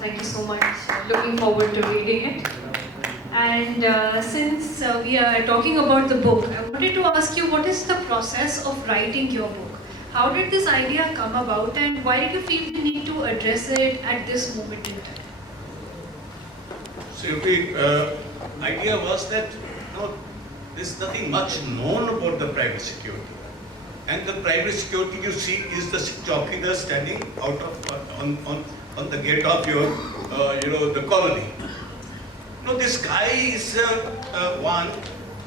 thank you so much. Looking forward to reading it. And since we are talking about the book, I wanted to ask you, what is the process of writing your book? How did this idea come about, and why did you feel the need to address it at this moment in time? So the idea was that there's nothing much known about the private security. And the private security you see is the chowkidar standing out of on the gate of your the colony. This guy is one.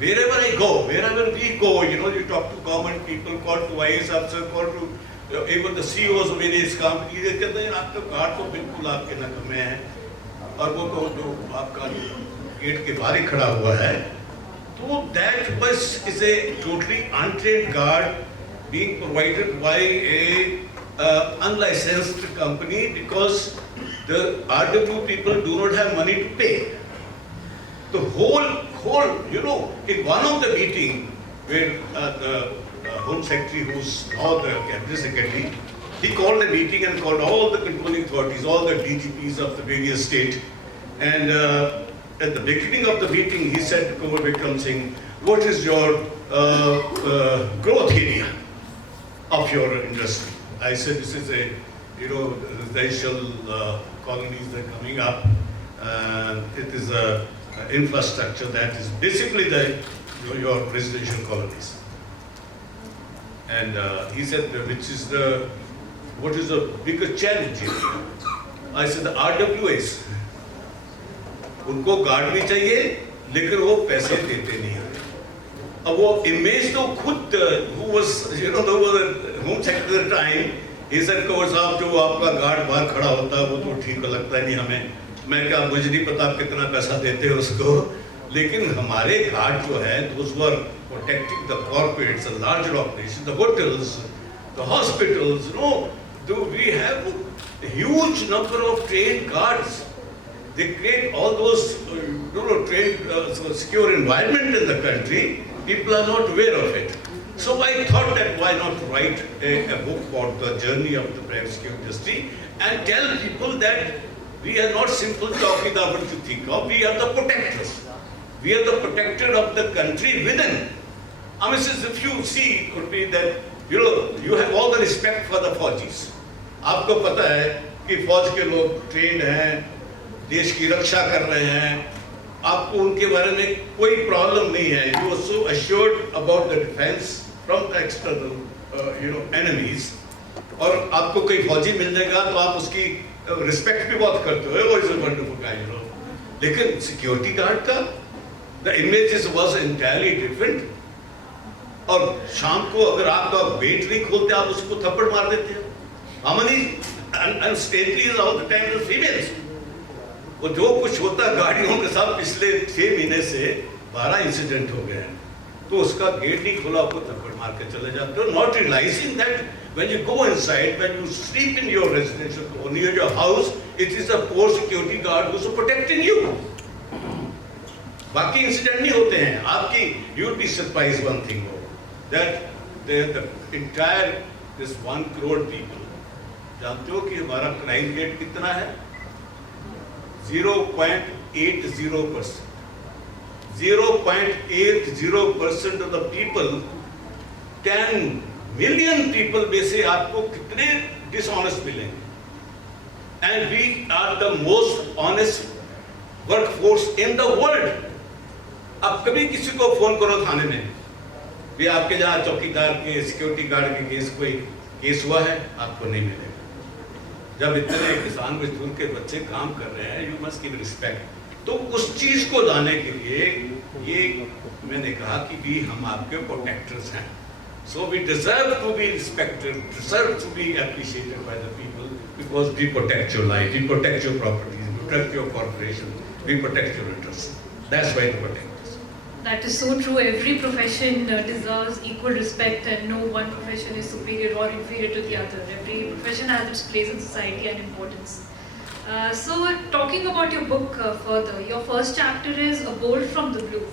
Wherever I go, wherever we go, you talk to government people, call to IAS officer, call to even the CEOs of various companies. They कहते हैं आपका guard तो बिल्कुल आपके नगर में है और वो तो जो आपका गेट के बाहर ही खड़ा हुआ है. So that was is a totally untrained guard being provided by a unlicensed company because the RW people do not have money to pay. The whole, in one of the meeting where the Home Secretary, who's now the Cabinet Secretary, he called a meeting and called all the controlling authorities, all the DGPs of the various states, and at the beginning of the meeting, he said to Kunwar Vikram Singh, what is your growth area of your industry? I said, this is a, residential colonies that are coming up. It is a infrastructure that is basically your residential colonies. And he said, what is the biggest challenge here? I said, the RWAs. उनको guard भी चाहिए लेकिन वो पैसे देते नहीं हैं. अब वो इमेज तो खुद who was the Home Secretary at the time, he said Kanwar साहब जो आपका गार्ड बाहर खड़ा होता है वो तो ठीक लगता है नहीं हमें. मैं क्या मुझे नहीं पता आप कितना पैसा देते हो उसको, लेकिन हमारे गार्ड जो है those who are protecting the corporates, the larger operations, the hotels, the hospitals, we have a huge number of trained guards. They create all those trained secure environment in the country. People are not aware of it. So I thought that why not write a book about the journey of the private security industry and tell people that we are not simple chowkidar to think of, we are the protectors. We are the protector of the country within. I mean, since if you see, Urvi, that you have all the respect for the Faujis. आपको पता है कि फौज के लोग trained हैं, देश की रक्षा कर रहे हैं, आपको उनके बारे में कोई प्रॉब्लम नहीं है. You are so assured about the defense from the external, enemies. और आपको कोई फौजी मिल जाएगा तो आप उसकी रिस्पेक्ट भी बहुत करते हो. वो इज अ वंडरफुल गाय, लेकिन सिक्योरिटी गार्ड का the images was entirely different. और शाम को अगर आपका गेट नहीं खोलते आप उसको थप्पड़ मार देते हो. How many unsteadies all the time the females? वो जो कुछ होता है गाड़ियों के साथ पिछले 6 महीने से 12 इंसिडेंट हो गए हैं. तो उसका गेट नहीं खोला आपको थप्पड़ मार के चले जाते हो, not realizing that when you go inside, when you sleep in your residential or near your house, it is a poor security guard who's protecting you. बाकी इंसिडेंट नहीं होते हैं आपकी. You would be surprised one thing that the entire this 1 crore people, जानते हो कि हमारा crime rate कितना है? 0.80%. 0.80% of the people, 10 million people में से आपको कितने dishonest मिलेंगे? And we are the most honest workforce in the world. आप कभी किसी को फोन करो थाने में, भी आपके जहाँ चौकीदार के सिक्योरिटी गार्ड के कोई केस हुआ है, आपको नहीं मिलेगा. जब इतने किसान मजदूर के बच्चे काम कर रहे हैं, यू मस्ट गिव रिस्पेक्ट. तो उस चीज को लाने के लिए ये मैंने कहा कि भी हम आपके प्रोटेक्टर्स हैं. So we deserve to be respected, deserve to be appreciated by the people because we protect your life, we protect your properties, we protect your corporation, we protect your interests. That's why we protect us. That is so true. Every profession deserves equal respect, and no one profession is superior or inferior to the other. Every profession has its place in society and importance. So talking about your book further, your first chapter is A Bolt from the Blue.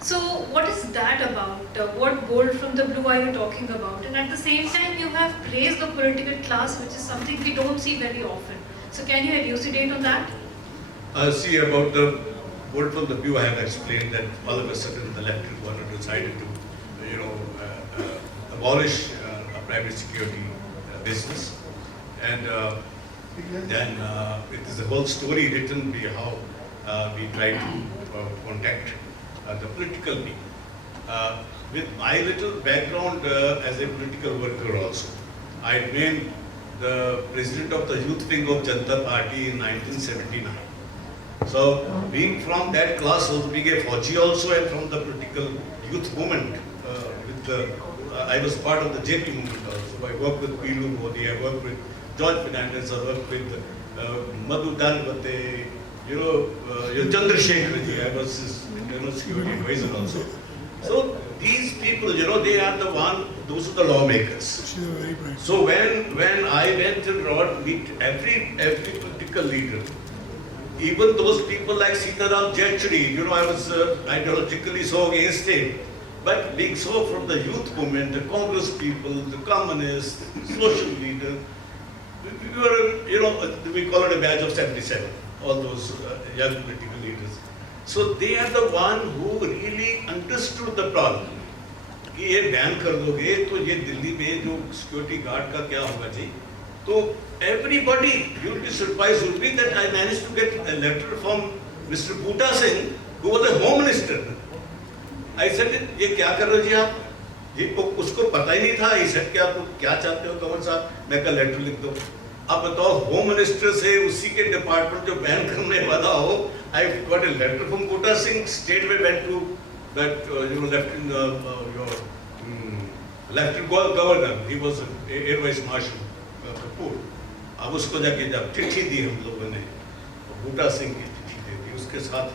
So what is that about? What bolt from the blue are you talking about? And at the same time, you have praised the political class, which is something we don't see very often. So can you elucidate on that? See, about the word from the view, I have explained that all of a sudden the electric government decided to, abolish a private security business. And then it is a whole story written by how we try to contact the political people. With my little background as a political worker also, I had been the president of the youth wing of Janata Party in 1979. So being from that class, also being a Fauji also, and from the political youth movement, I was part of the JP movement also. I worked with Pilu Modi, I worked with George Fernandez, I worked with Madhu Danvate, Chandrasekhar ji, I was his security advisor also. So these people, they are the those are the lawmakers. So when I went abroad, meet every political leader, even those people like Sitaram Jethuri, I was ideologically so against him. But being so from the youth movement, the Congress people, the communists, social leaders, we were, we call it a badge of 77, all those young political leaders. So they are the one who really understood the problem. कि ये ban कर दोगे तो ये दिल्ली में जो security guard का क्या होगा जी? तो everybody, you'll be surprised, Urvi, that I managed to get a letter from Mr. Bhuta Singh, who was the Home Minister. I said, ये क्या कर रहे हो जी आप? ये उसको पता ही नहीं था. He said कि आप क्या चाहते हो कंवर साहब? मैं का लेटर लिख दो. अब बताओ होम मिनिस्टर से उसी के डिपार्टमेंट जो बैन करने वाला हो, I got a letter from Bhuta Singh. Straightway went to that Lieutenant Governor. He was Air Vice Marshal Kapoor. अब उसको जाके जब चिट्ठी दी हम लोगों ने, बूटा सिंह की चिट्ठी दे दी. उसके साथ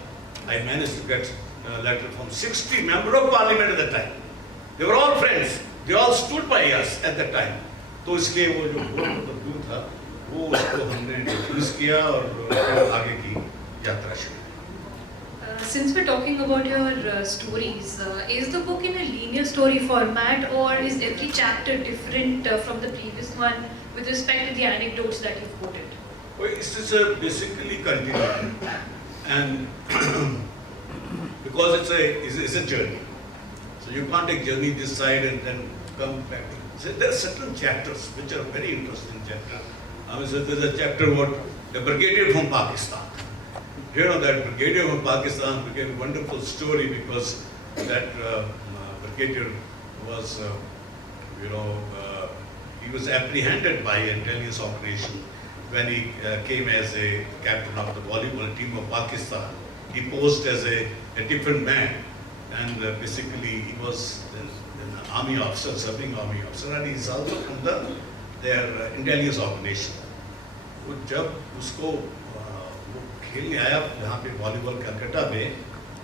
I managed to get a letter from 60 members of parliament at the time. They were all friends. They all stood by us at the time. तो इसलिए वो जो व्यू था, वो उसको हमने इंट्रोड्यूस किया और आगे की यात्रा शुरू. Since we're talking about your stories, is the book in a linear story format, or is every chapter different from the previous one with respect to the anecdotes that you've quoted? Well, it's just basically continuing, and because it's a journey, so you can't take journey this side and then come back. So there are certain chapters which are very interesting chapters. So there's a chapter about the brigadier from Pakistan. That brigadier from Pakistan became a wonderful story because that brigadier was, he was apprehended by intelligence operation when he came as a captain of the volleyball team of Pakistan. He posed as a different man, and basically he was an army officer, serving army officer, and he's also from their intelligence operation. तो जब उसको खेलने आया यहाँ पे volleyball Calcutta में,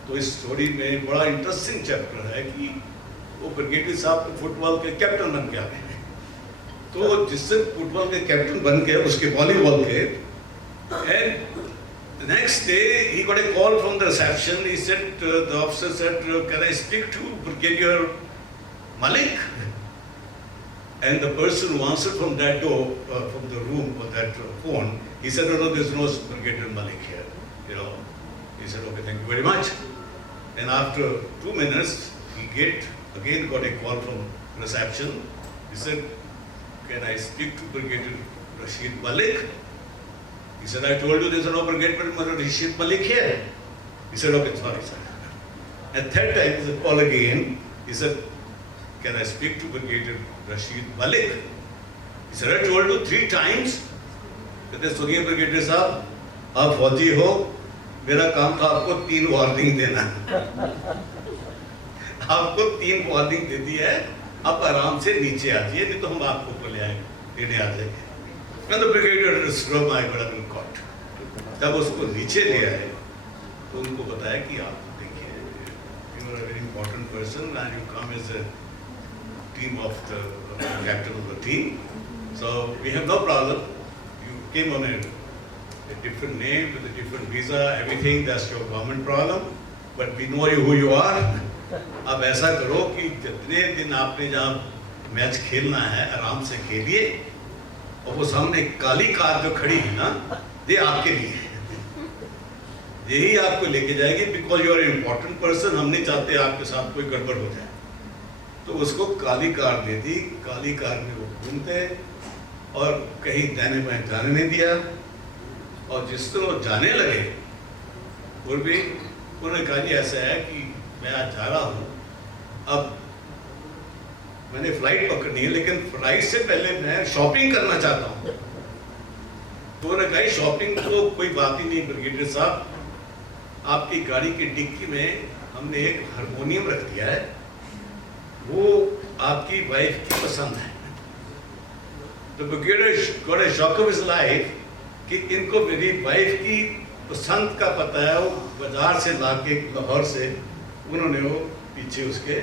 तो इस स्टोरी में बड़ा इंटरेस्टिंग चैप्टर है कि वो ब्रिगेडियर साहब फुटबॉल के कैप्टन बन के आ गए. तो जिससे फुटबॉल के कैप्टन बन गए उसके वॉलीबॉल के, and the next day he got a call from the reception. He said, the officer said, can I speak to Brigadier Malik? And the person who answered from that door, from the room or that phone, he said, no, there's no Brigadier Malik here. He said, okay, thank you very much. And after 2 minutes, he again got a call from reception. He said, can I speak to Brigadier Rashid Malik? He said, I told you there's no Brigadier Rashid Malik here. He said, okay, sorry, sir. At third time, he called again. He said, can I speak to Brigadier Rashid Malik? He said, I told you 3 times. कहते सुनिए brigadier साहब, आप फौजी हो, मेरा काम था आपको 3 वार्निंग देना. आपको 3 वार्निंग दे दी है, आप आराम से नीचे आ जाइए, नहीं तो हम आपको ऊपर लेने आ जाएंगे. And the brigadier destroyed my brother court. जब उसको नीचे ले आए, तो उनको बताया कि आप देखिए, you are a very important person and you come as a team of the captain of the team. So we have no problem. You came on a different name with a different visa, everything. That's your government problem. But we know who you are. अब ऐसा करो कि जितने दिन आपने जहाँ match खेलना है आराम से खेलिए और वो सामने काली कार जो खड़ी है ना, ये आपके लिए है, यही आपको लेके जाएगी, because you are important person, हम नहीं चाहते आपके साथ कोई गड़बड़ हो जाए। तो उसको काली कार दे दी, काली कार में वो घूमते और कहीं दाने बाएं जाने नहीं दिया, और जिस दिन वो जाने लगे उर्वी, उन्होंने कहा जी ऐसा है कि मैं आज जा रहा हूँ, अब मैंने फ्लाइट पकड़नी है, लेकिन फ्लाइट से पहले मैं शॉपिंग करना चाहता हूँ। तो उन्होंने कहा शॉपिंग तो कोई बात ही नहीं ब्रिगेडियर साहब, आपकी गाड़ी की डिक्की में हमने एक हारमोनियम रख दिया है, वो आपकी वाइफ की पसंद है। तो brigadier got a shock of his life कि इनको मेरी वाइफ की पसंद का पता है, वो बाजार से लाके लाहौर से उन्होंने वो पीछे उसके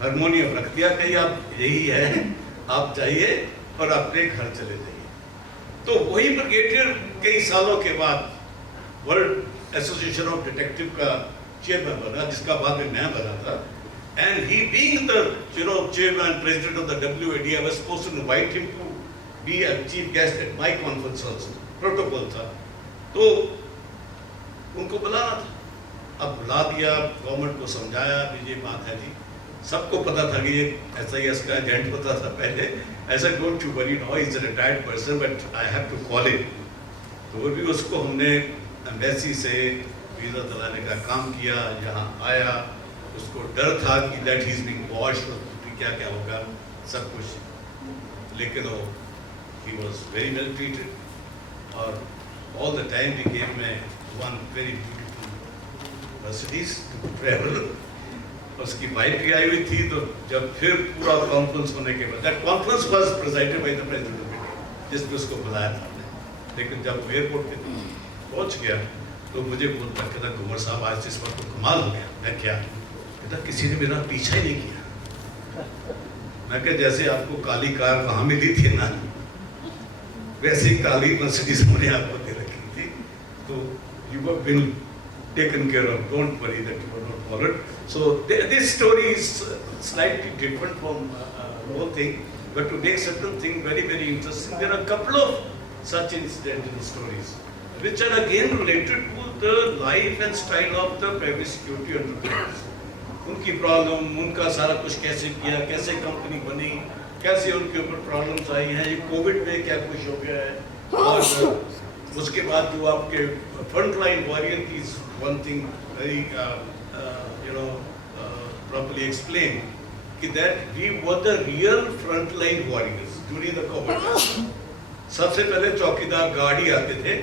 हारमोनियम रख दिया, कहीं आप यही है, आप जाइए और अपने घर चले जाइए। तो वही ब्रिगेडियर कई सालों के बाद वर्ल्ड एसोसिएशन ऑफ डिटेक्टिव का चेयरमैन बना, जिसका बाद में मैं बना था, and he being the chairman president of the WAD, I was supposed to invite him to be a chief guest at my conference also, protocol था, तो उनको बुलाना था, अब बुला दिया, गवर्नमेंट को समझाया भी ये बात है जी, सबको पता था कि ये SIS का एजेंट होता था पहले, ऐसा don't you worry, now is a retired person but I have to call him. तो भी उसको हमने एम्बेसी से वीज़ा दिलाने का काम किया, यहाँ आया, उसको डर था कि that he is being watched, क्या क्या होगा सब कुछ, लेकिन वो he was very well treated और all the time he gave me one very beautiful Mercedes to travel. उसकी वाइफ भी आई हुई थी, तो जब फिर पूरा कॉन्फ्रेंस होने के बाद, that conference was preceded by the president of India, जिसमें उसको बुलाया था हमने, लेकिन जब एयरपोर्ट पे पहुंच गया तो मुझे बोलता, कहता कुंवर साहब आज इस बार तो कमाल हो गया। मैं क्या? कहता किसी ने मेरा पीछा ही नहीं किया। मैं कहा जैसे आपको काली कार वहां मिली थी ना, वैसे ही काली मर्सिडीज हमने आपको दे रखी थी, तो you have been taken care of, don't worry that you are not followed. So this story is slightly different from the whole thing, but to make certain thing very very interesting, there are a couple of such incidental stories which are again related to the life and style of the private security entrepreneurs. उनकी problem, उनका सारा कुछ कैसे किया, कैसे company बनी, कैसे उनके ऊपर प्रॉब्लम्स आई हैं, ये कोविड में क्या कुछ हो गया है, और उसके बाद जो आपके फ्रंट लाइन वॉरियर की one thing very properly explained, that we were the real front line warriors during the COVID. सबसे पहले चौकीदार गार्ड ही आते थे,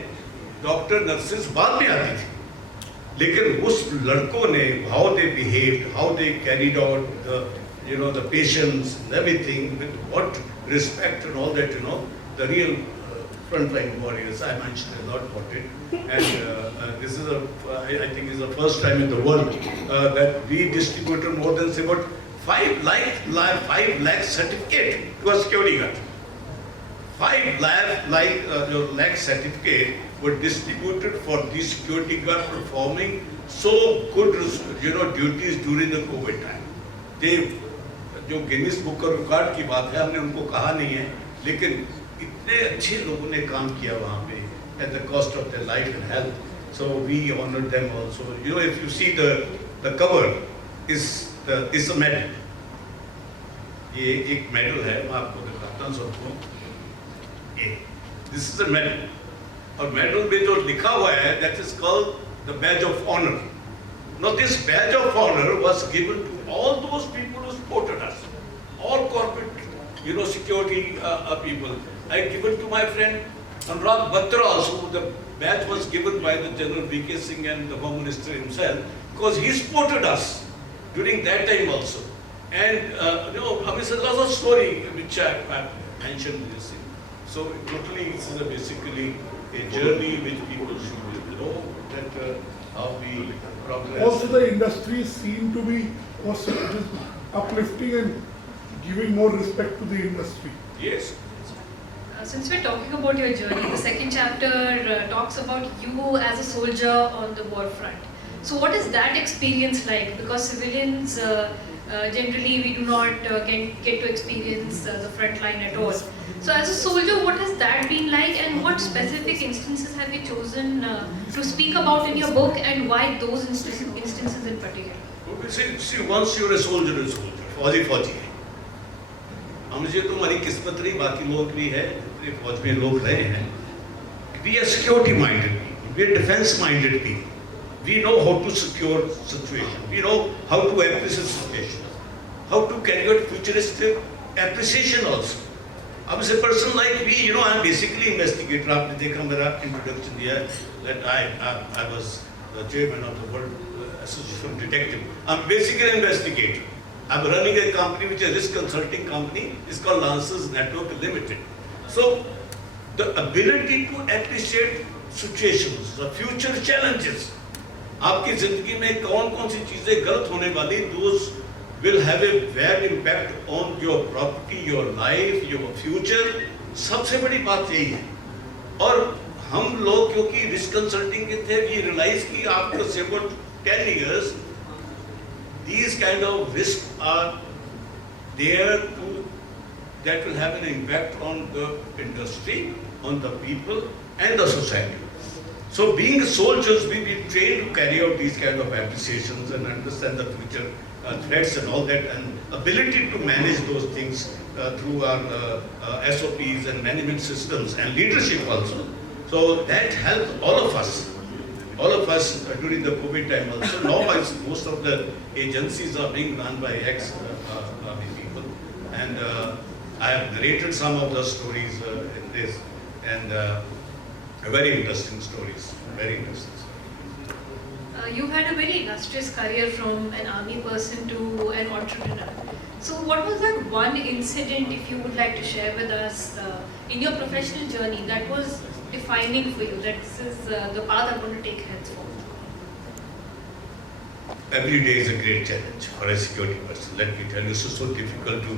डॉक्टर नर्सेस बाद में आती थी, लेकिन उस लड़कों ने how they behaved, how they carried out the patients and everything with what respect and all that, the real frontline warriors. I mentioned a lot about it, and this is I think is the first time in the world that we distributed more than say about 5 lakh certificate to a security guard. 5 lakh certificate were distributed for the security guard performing so good duties during the COVID time. they जो Guinness book of record की बात है, हमने उनको कहा नहीं है, लेकिन इतने अच्छे लोगों ने काम किया वहाँ पे at the cost of their life and health. So we honored them also. If you see the cover is a medal. ये एक मेडल है, मैं आपको दिखाता हूँ सबको। ये this is a medal, और मेडल में जो लिखा हुआ है that is called the badge of honor. Now this badge of honor was given to all those people who supported us, all corporate security people. I given to my friend Anurag Batra also. The badge was given by the General V.K. Singh and the Home Minister himself, because he supported us during that time also. And it's a lot of story which I mentioned this thing. So totally this is basically a journey which people should know that how we progress. Also the industry seem to be uplifting and giving more respect to the industry. Yes. Since we're talking about your journey, the second chapter talks about you as a soldier on the war front. So what is that experience like? Because civilians, generally we do not get to experience the front line at all. So as a soldier, what has that been like, and what specific instances have you chosen to speak about in your book, and why those instances in particular? See, once you're a soldier, फौजी फौजी है. मुझे तो हमारी किस्मत रही, बाकी लोग भी है, जितने फौज में लोग रहे हैं. We are security minded people. We are defense minded people. We know how to secure situation. We know how to appreciate situation. How to carry out futuristic appreciation also. अब as a person like me, you know, I'm basically investigator. आपने देखा मेरा introduction दिया that I was the chairman of the World Association of Detective. I'm basically an investigator. I'm running a company which is a risk consulting company. It's called Lancers Network Limited. So the ability to appreciate situations, the future challenges. आपकी जिंदगी में कौन-कौन सी चीजें गलत होने वाली, those will have a bad impact on your property, your life, your future. सबसे बड़ी बात यही है. और हम लोग क्योंकि रिस्क कंसल्टिंग के थे, we realize कि after about 10 years, these kind of risks are there that will have an impact on the industry, on the people and the society. So being soldiers, we be trained to carry out these kind of appreciations and understand the future threats and all that, and ability to manage those things through our SOPs and management systems and leadership also. So that helped all of us during the COVID time also. Now most of the agencies are being run by ex-people, and I have narrated some of the stories in this, and very interesting stories, very interesting. You've had a very illustrious career from an army person to an entrepreneur. So what was that one incident, if you would like to share with us, in your professional journey that was defining for you, that this is the path I'm going to take henceforth? Every day is a great challenge for a security person. Let me tell you, it's so difficult to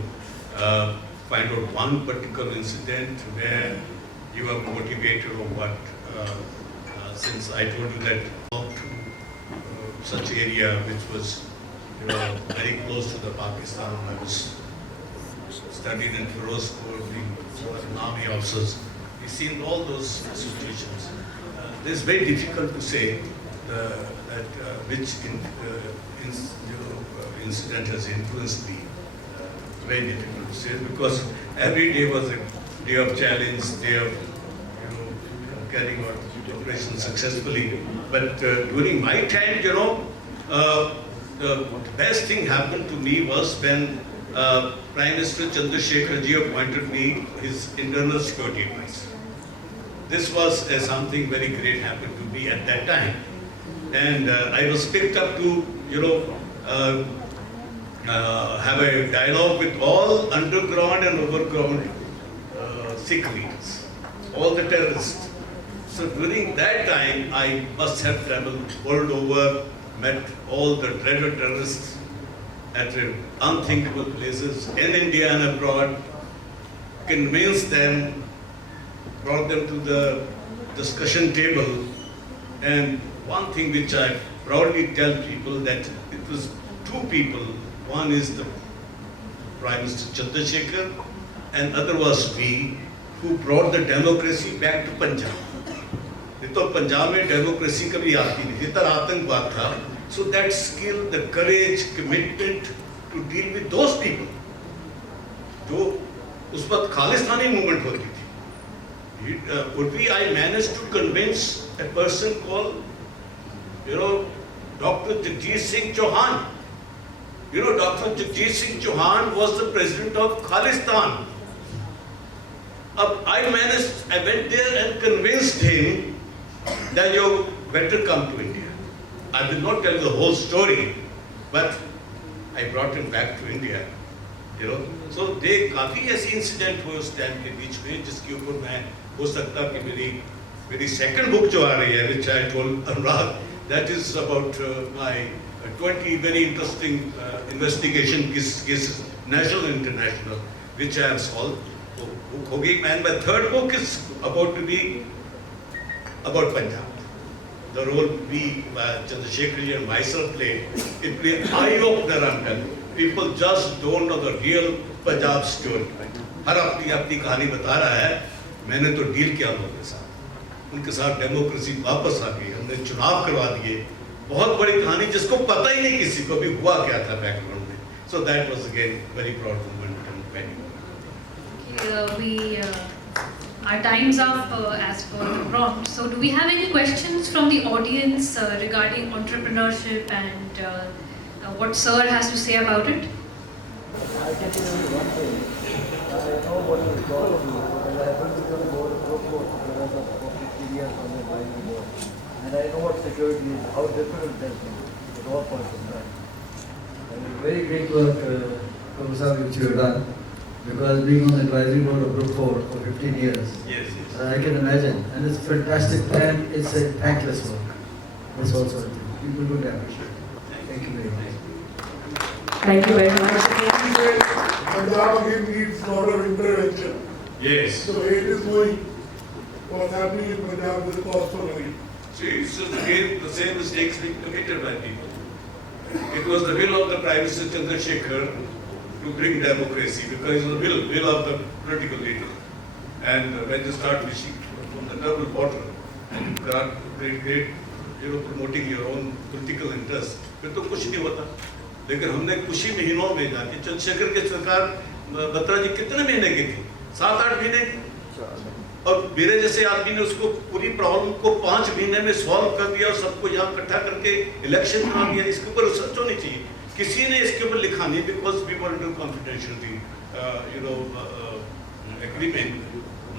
find out one particular incident where you are motivated or what. Since I told you that such area which was very close to the Pakistan, I was studied in Firozpur, being an army officers. We've seen all those situations. It's very difficult to say that which incident has influenced me. Very difficult to say because every day was a day of challenge, day of carrying out operations successfully. But during my time, the best thing happened to me was when Prime Minister Chandrasekhar ji appointed me his internal security advisor. This was something very great happened to me at that time, and I was picked up to have a dialogue with all underground and overground Sikh leaders, all the terrorists. So during that time, I must have traveled world over, met all the dreaded terrorists at unthinkable places in India and abroad, convinced them, brought them to the discussion table, and one thing which I proudly tell people that it was two people. One is the Prime Minister Chandrasekhar, and other was me, who brought the democracy back to Punjab. तो पंजाब में democracy कभी आती नहीं, इतना आतंकवाद था. So that skill, the courage, commitment to deal with those people, जो उस वक्त खालिस्तानी मूवमेंट होती थी. Urvi, I managed to convince a person called, Dr. Jagjit Singh Chauhan. Dr. Jagjit Singh Chauhan was the president of Khalistan. I went there and convinced him that you better come to India. I will not tell the whole story, but I brought him back to India. So they काफी ऐसे incident हुए उस time के बीच में जिसके ऊपर मैं हो सकता कि मेरी second book जो आ रही है, which I told Anurag, that is about my 20 very interesting investigation cases, national and international, which I have solved. And my third book is about to be about Punjab. The role we, Chandrasekhar and myself played, it played eye-opener. People just don't know the real Punjab story, हर अपनी अपनी कहानी बता रहा है। मैंने तो deal किया लोगों के साथ, उनके साथ डेमोक्रेसी वापस आ गई, हमने चुनाव करवा दिए। बहुत बड़ी कहानी जिसको पता ही नहीं किसी को भी हुआ क्या था बैकग्राउंड में। So that was again very proud moment and very Our time's up as per the prompt. So, do we have any questions from the audience regarding entrepreneurship and what Sir has to say about it? I can tell you one thing. I know what is God to do, and I happen to be on the board of Procourt because of 50 years on the advisory board. And I know what security is, how difficult it has been at all points of time. And very great work, Kanwar, which you have done. Because being on the advisory board of Brookford for 15 years, yes. I can imagine, and it's fantastic and it's a thankless work. That's also a thing. People would appreciate it. Thank you very much. Thank you very much. Punjab again needs a lot of intervention. Yes. So it is going, what's happening in Punjab is cost for money. See, so again the same mistakes being committed by people. It was the will of the Prime Minister Chandrasekhar to bring democracy, because it's the will of the political leader. And when you start wishing from the double border and you start promoting your own political interest, फिर तो कुछ नहीं होता। लेकिन हमने कुछ ही महीनों में जाके, चंद्रशेखर की सरकार बत्रा जी कितने महीने की थी? 7-8 महीने की। और मेरे जैसे आदमी ने उसको पूरी प्रॉब्लम को 5 महीने में सॉल्व कर दिया और सबको यहाँ इकट्ठा करके इलेक्शन करा दिया। इसके ऊपर रिसर्च होनी चाहिए। किसी ने इसके ऊपर लिखा नहीं, because we were under confidentiality agreement.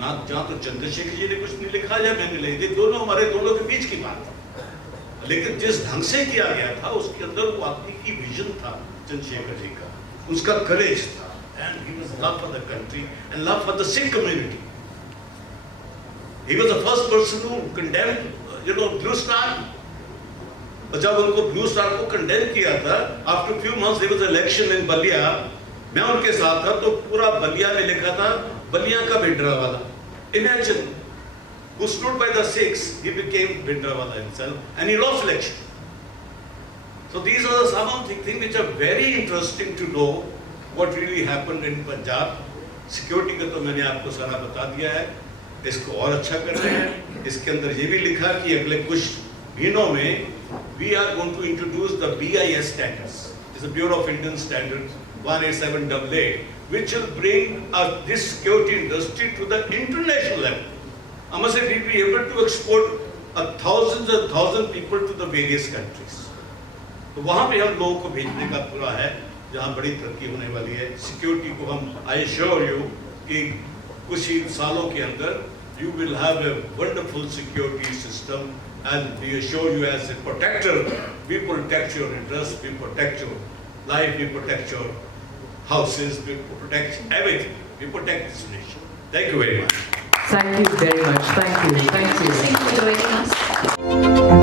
ना जहाँ तो चंद्रशेखर जी ने कुछ नहीं लिखा या मैंने लिखा, ये दोनों हमारे दोनों के बीच की बात है। लेकिन जिस ढंग से किया गया था उसके अंदर वो आदमी की विजन था चंद्रशेखर जी का, उसका करेज था, and he was love for the country and love for the Sikh community. He was the first person who condemned Blue Star. जब उनको ब्लू स्टार को कंडेम किया था, after few months there was election in Ballia, मैं उनके साथ था, तो पूरा बलिया में लिखा था बलिया का Bhindranwale. Imagine, who stood by the Sikhs, he became Bhindranwala himself and he lost election. So these are some of the things which are very interesting to know what really happened in Punjab. Security का तो मैंने आपको सारा बता दिया है, इसको और अच्छा कर रहे हैं। इसके अंदर ये भी लिखा कि अगले कुछ महीनों में we are going to introduce the BIS standards. It's the Bureau of Indian Standards 18788, which will bring this security industry to the international level. I must say we'll be able to export thousands and thousands people to the various countries. तो वहाँ पे हम लोगों को भेजने का पूरा है, जहाँ बड़ी तरक्की होने वाली है। सिक्योरिटी को हम I assure you कि कुछ ही सालों के अंदर you will have a wonderful security system. And we assure you, as a protector, we protect your interests, we protect your life, we protect your houses, we protect everything. We protect this nation. Thank you very much. Thank you very much. Thank you. Thank you. Thank you for joining us.